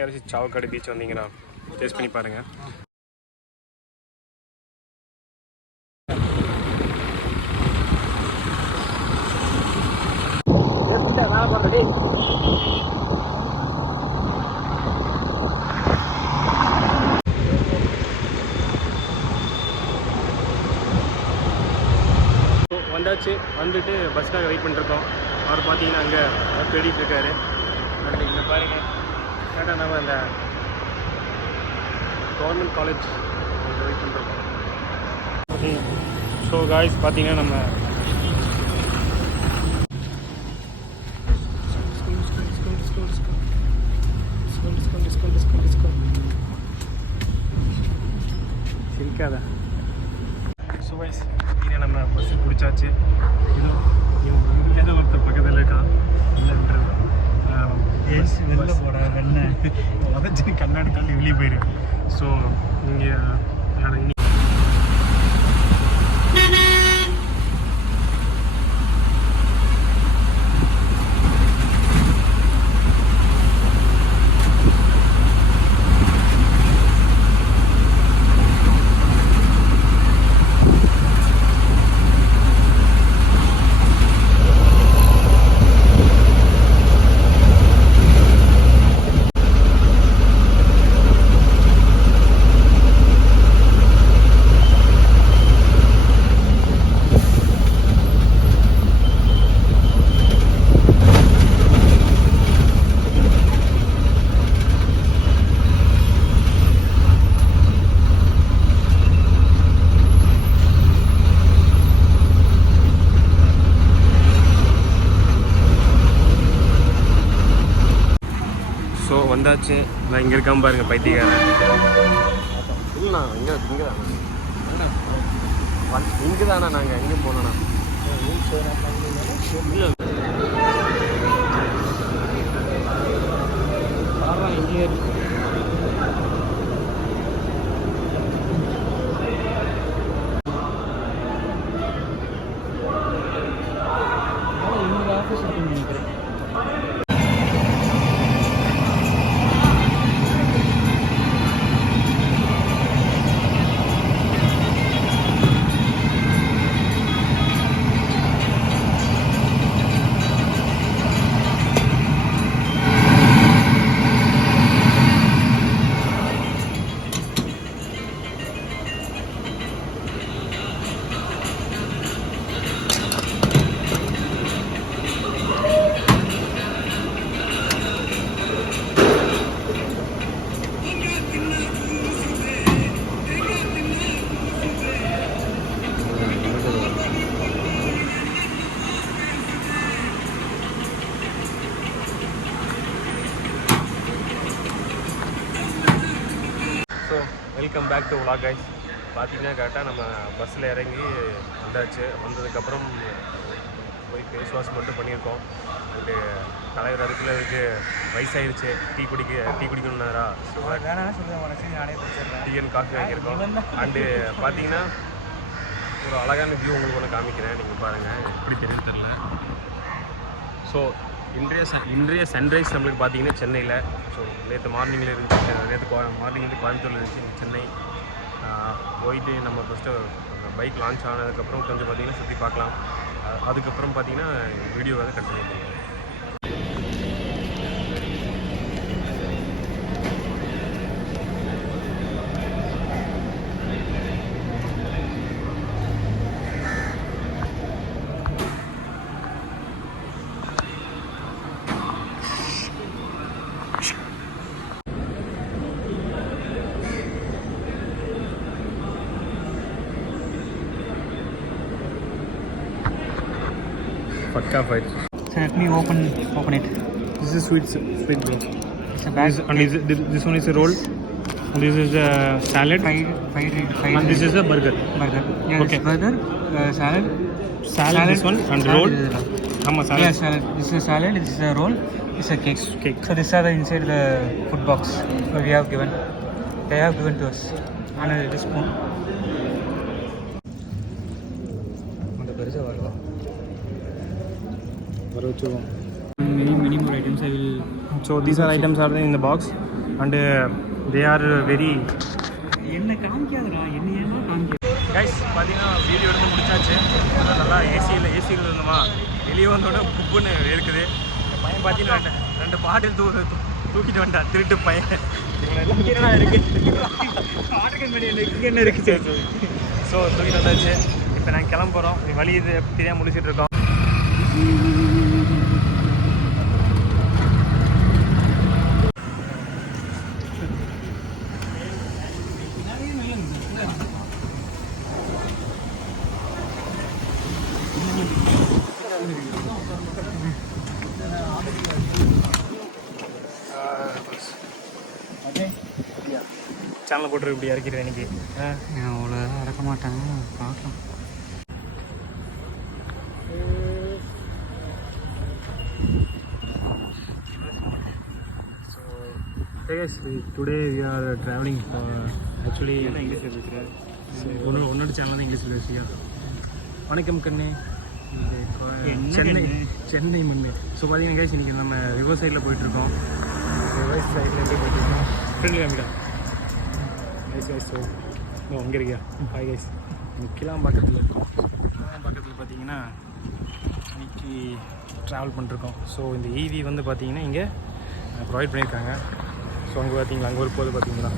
யாராச்சும் சாவக்காடு பீச் வந்தீங்கன்னா டேஸ்ட் பண்ணி பாருங்கள். வந்தாச்சு, வந்துட்டு பஸ்ஸுக்காக வெயிட் பண்ணிருக்கோம். அவர் பார்த்தீங்கன்னா அங்கே தேடிட்டு இருக்காரு. அண்ட் இங்கே பாருங்கள், கரெக்டாக நம்ம அந்த கவர்மெண்ட் காலேஜ் அங்கே வெயிட் பண்ணிருக்கோம். ஸோ காய்ஸ் பார்த்தீங்கன்னா நம்ம சிரிக்காத. ஸோ காய்ஸ் பார்த்தீங்கன்னா நம்ம பஸ்ஸு பிடிச்சாச்சு. ஏதோ ஒருத்தர் பக்கத்தில் இருக்கான், இல்லைன்றது வெளில போட வெண்ணை உதச்சி கண்ணாடி தள்ளி வெளியே போயிரு. ஸோ இங்கே வந்தாச்சு. நான் இங்கே இருக்காம பாருங்க பைத்தியக்காரன். இல்லைண்ணா இங்கே தானே நாங்கள் எங்கேயும் போனோண்ணா. இல்லை இங்கே ஆஃபீஸ் இருக்குன்னு நினைக்கிறேன். Welcome back to vlog guys. பார்த்தீங்கன்னா கரெக்டாக நம்ம பஸ்ஸில் இறங்கி வந்தாச்சு. வந்ததுக்கப்புறம் போய் ஃபேஸ் வாஷ் மட்டும் பண்ணியிருக்கோம். அண்டு தலைவர் அதுக்குள்ளே இதுக்கு வயசாகிடுச்சு, டீ குடிக்கணுன்னாரா டீ அண்ட் காஃபி வாங்கியிருக்கோம். அண்டு பார்த்தீங்கன்னா ஒரு அழகான வியூ உங்களுக்கு ஒன்று காமிக்கிறேன், நீங்கள் பாருங்கள் எப்படி தெரியும் தெரியல. ஸோ இன்றைய சன்ரைஸ் நம்மளுக்கு பார்த்தீங்கன்னா சென்னையில். ஸோ நேற்று மார்னிங்கில் இருந்துச்சு, மார்னிங்லேருந்து கோயம்புத்தூரில் இருந்துச்சு சென்னை. போயிட்டு நம்ம ஃபஸ்ட்டு பைக் லான்ச் ஆனதுக்கப்புறம் கொஞ்சம் பார்த்திங்கன்னா சுற்றி பார்க்கலாம். அதுக்கப்புறம் பார்த்திங்கன்னா வீடியோ வந்து கண்டினியூ பண்ணுவோம். Pakka fight. So let me open it. This is sweet bro. It's a bag. This one is a roll. And this is a salad. Fried and this is a burger. Yeah, okay. Burger, salad. This one and roll. Salad. Yeah, salad. This is a salad. This is a roll. This is a cake. So these are the inside the food box. So they have given to us. And a spoon. வர வச்சுருவோம். many more items I will. So these are items are in the box and they are very. என்ன காமிக்காதடா, என்ன ஏன்னா காமிக்க. Guys பார்த்தீங்கன்னா video எடுத்து முடிச்சாச்சு. நல்லா ஏசியில் இருந்தோமா, வெளியே வந்தோடனே புப்புன்னு இருக்குது. பையன் பார்த்தீங்கன்னா ரெண்டு பாட்டில் தூக்கிட்டு வந்துட்டான், திருட்டு பையன். இவனை இருக்குது என்ன இருக்குது. ஸோ தூக்கிட்டு வந்தாச்சு. இப்போ நாங்கள் கிளம்ப போகிறோம். வழி இது தெரியாமல் முடிச்சுட்டு இருக்கோம். சேனல் போட்டு இப்படி இறக்கிறேன் இன்னைக்கு. நான் அவ்வளோ இறக்க மாட்டேன், பார்க்கலாம். Hey guys, today we are traveling for actually இங்கிலீஷில் பேசுகிறேன். ஒன்னோட சேனல் தான் இங்கிலீஷில் பேசுகிறேன். வணக்கம் கண்ணு, சென்னை மண்ணு. ஸோ பார்த்தீங்கன்னா கேஸ் இன்றைக்கி நம்ம ரிவர் சைடில் போயிட்டுருக்கோம். ரிவர் சைட்லேருந்து போயிட்டுருக்கோம். Friendly காமிடா guys. ஸோ அங்கே இருக்கியா? ஹாய் கைஸ், கிளாம்பாக்கத்தில் இருக்கோம். கிளாம்பாக்கத்தில் பார்த்தீங்கன்னா இன்னைக்கு ட்ராவல் பண்ணிருக்கோம். ஸோ இந்த ஈவி வந்து பார்த்தீங்கன்னா இங்கே ப்ரொவைட் பண்ணியிருக்காங்க. ஸோ அங்கே பார்த்தீங்களா, அங்கே ஒரு போது பார்த்தீங்களா,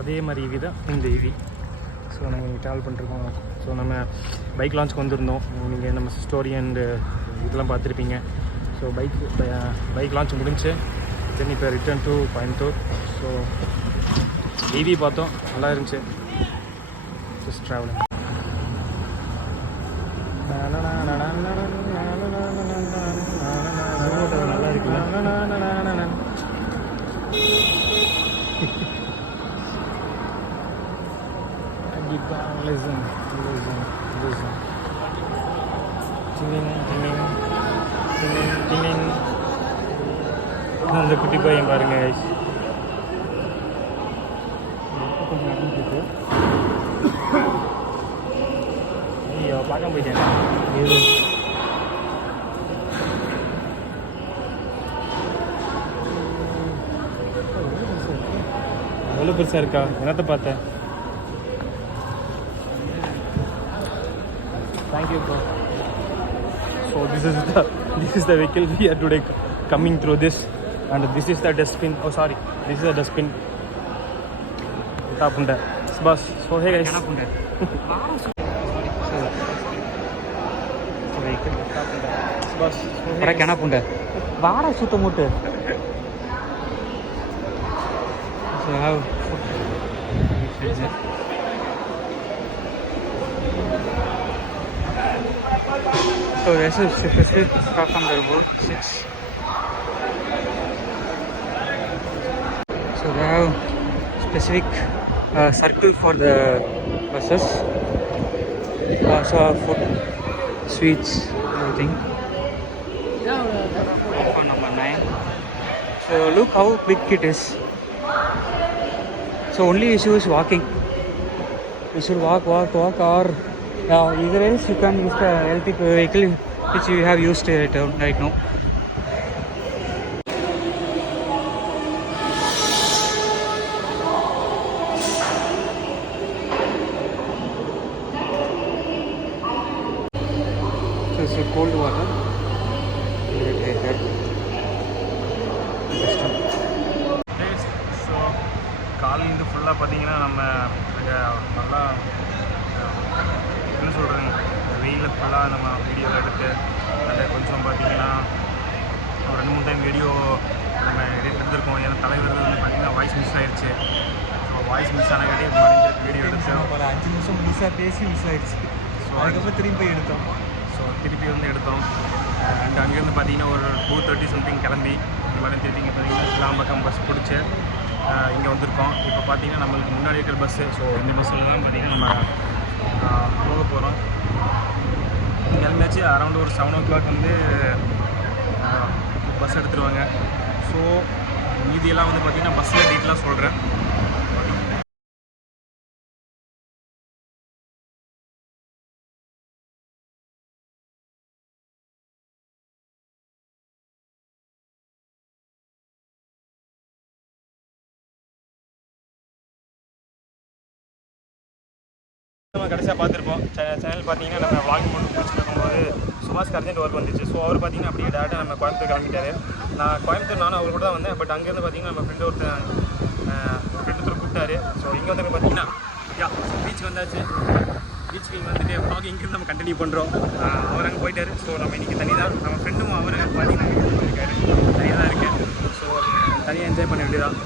அதே மாதிரி ஈவி தான் இந்த ஈவி. ஸோ நாங்கள் இங்கே ட்ராவல் பண்ணிருக்கோம். ஸோ நம்ம பைக் லான்ச்சுக்கு வந்திருந்தோம். நீங்கள் நம்ம ஸ்டோரி அண்டு இதெல்லாம் பார்த்துருப்பீங்க. ஸோ பைக் லான்ச் முடிஞ்சு தென் இப்போ return to Coimbatore. So EV பார்த்தோம், நல்லா இருந்துச்சு. Just travelling. நல்லா இருக்குல்ல. அந்த குட்டி பையன் பாருங்க. ஐயோ பார்க்க போயிட்டேன். இது எவ்வளோ பெருசாக இருக்கா, என்னத்தை பார்த்தேன். Thank you bro. So this is the vehicle we are today coming through this and this is the dustbin. Oh sorry, this is the dustbin. Tapunda bus. So hey guys, Kanapunda. so vehicle tapunda bus. Para Kanapunda. Vada suttamutu. So how so this is specific stuff on the board 6. So they have specific circle for the buses. Also food, sweets, everything. Platform number 9. So look how big it is. So only issue is walking. You should walk or either else you can use the electric vehicle which you have used right now. So it's a cold water. So காலையிலேருந்து ஃபுல்லாக பார்த்தீங்கன்னா நம்ம அங்கே நல்லா என்ன சொல்கிறேங்க, வெயிலில் ஃபுல்லாக நம்ம வீடியோ எடுத்து அதில் கொஞ்சம் பார்த்தீங்கன்னா ஒரு 2-3 டைம் வீடியோ நம்ம எடுத்துருக்கோம். ஏன்னா தலைவர் வந்து பார்த்தீங்கன்னா வாய்ஸ் மிஸ் ஆயிடுச்சு. ஸோ வாய்ஸ் மிஸ் ஆனங்காட்டி வீடியோ எடுத்தோம். ஒரு 5 நிமிஷம் முழுசாக பேசி மிஸ் ஆயிடுச்சு. ஸோ அதுக்கப்புறம் திரும்பி எடுத்தோம். ஸோ திருப்பி வந்து எடுத்தோம். அண்ட் அங்கேருந்து பார்த்தீங்கன்னா ஒரு 2:30 சம்திங் கிளம்பி இந்த மாதிரி திருப்பி இங்கே பார்த்தீங்கன்னா கிளாம்பக்கம் பஸ் பிடிச்சி இங்கே வந்திருக்கோம். இப்போ பார்த்தீங்கன்னா நம்மளுக்கு முன்னாடி இருக்கிற பஸ்ஸு. ஸோ இந்த பஸ்ஸில் தான் பார்த்தீங்கன்னா நம்ம போக போகிறோம். கிளம்பியாச்சு. அரௌண்ட் ஒரு 7 o'clock வந்து பஸ் எடுத்துருவாங்க. ஸோ மீதியெல்லாம் வந்து பார்த்திங்கன்னா பஸ்ஸில் டீட்டெயிலாக சொல்கிறேன். நம்ம கடைசியாக பார்த்துருப்போம் சேனல் பார்த்தீங்கன்னா நம்ம vlog போட்டு முடிச்சுட்டு இருக்கும்போது சுபாஷ்க்கு அர்ஜென்ட் ஒர்க் வந்துச்சு. ஸோ அவர் பார்த்தீங்கன்னா அப்படியே டேரெக்டாக நம்ம கோயம்புத்தூர் கிளம்பிட்டாரு. நான் கோயம்புத்தூர் நானும் அவர் கூட தான் வந்தேன். பட் அங்கேருந்து பார்த்தீங்கன்னா நம்ம ஃப்ரெண்டு ஒருத்தர் கூப்பிட்டாரு. ஸோ இங்கே வந்து பார்த்தீங்கன்னா பீச்சுக்கு வந்தாச்சு. பீச்சுக்கு இங்கே வந்துட்டு vlog இங்கேருந்து நம்ம கண்டினியூ பண்ணுறோம். அவர் அங்கே போயிட்டாரு. ஸோ நம்ம இன்றைக்கி தனி தான். நம்ம ஃப்ரெண்டும் அவர் பார்த்தீங்கன்னா இருக்காரு, தனியாக தான் இருக்கேன். ஸோ தனியாக என்ஜாய் பண்ண வேண்டியதான்.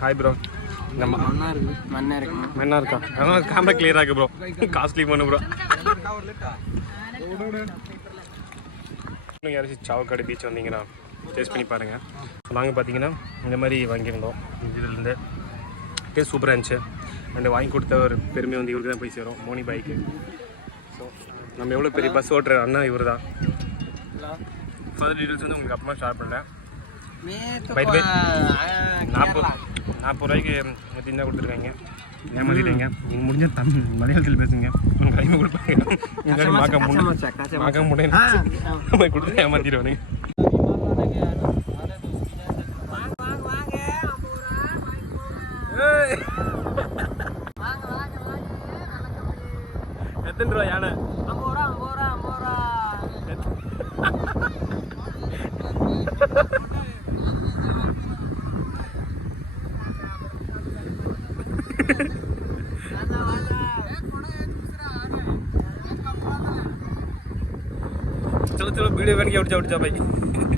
Hi bro. நம்ம மண்ணா இருக்கா? அதனால கேமரா கிளியராக இருக்கு ப்ரோ. காஸ்ட்லி பண்ணு ப்ரோ. இன்னும் யாராச்சும் சாவக்காடு பீச் வந்தீங்கன்னா டேஸ்ட் பண்ணி பாருங்கள். நாங்கள் பார்த்தீங்கன்னா இந்த மாதிரி வாங்கியிருந்தோம். இதுலேருந்து டேஸ்ட் சூப்பராக இருந்துச்சு. அண்ட் வாங்கி கொடுத்த ஒரு பெருமை வந்து இவருக்கு தான் போய் சேரும், மோனி பைக்கு. ஸோ நம்ம எவ்வளோ பெரிய பஸ் ஓட்டுற அண்ணா இவர் தான். ஃபர்தர் டீட்டெயில்ஸ் வந்து உங்களுக்கு அப்புறமா ஷேர் பண்ணேன். பை பை 40 ரூபாய்க்கு தான் கொடுத்துருக்காங்க. ஏமாத்திட்டாங்க. நீங்கள் முடிஞ்ச மலையாளத்தில் பேசுங்க. உங்கள் கைமை கொடுப்பாங்க. மாக்க முடியும் கொடுத்து ஏமாத்திடுவானுங்க. எத்தனை ரூபா யானை? 50 ரூபா. चलो चलो वीडियो बन के उठ जा भाई।